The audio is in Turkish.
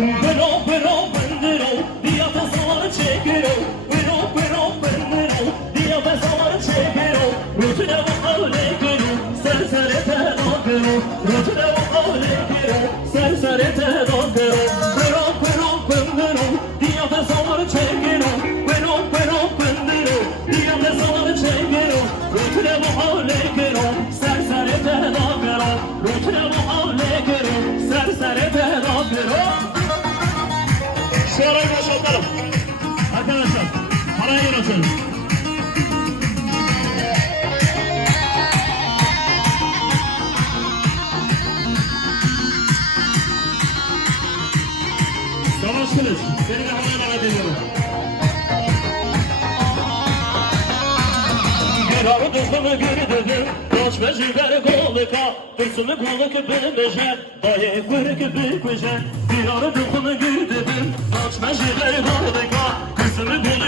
Pero, bendero, dia tesoro çekero. Pero, bendero, dia tesoro çekero. Rutine bu havle gero, serserete dogero. Rutine bu havle gero, serserete dogero. Pero, bendero, dia tesoro çekero. Pero, bendero, dia tesoro çekero. Rutine bu havle gero, serserete dogero. Rutine bu havle gero, serserete dogero. Şu arayı boşaltalım. Arkadaşlar, parayı yönetiyoruz. Savaş Kılıç, seni de havaya davet ediyorum. Girar düşmanı geri dedim, koç ve jiver kolika, tırsını koluk bilmeşe, dayı kırık bir köşe. Girar düşmanı geri dedim, koç ve jiver kolika, tırsını koluk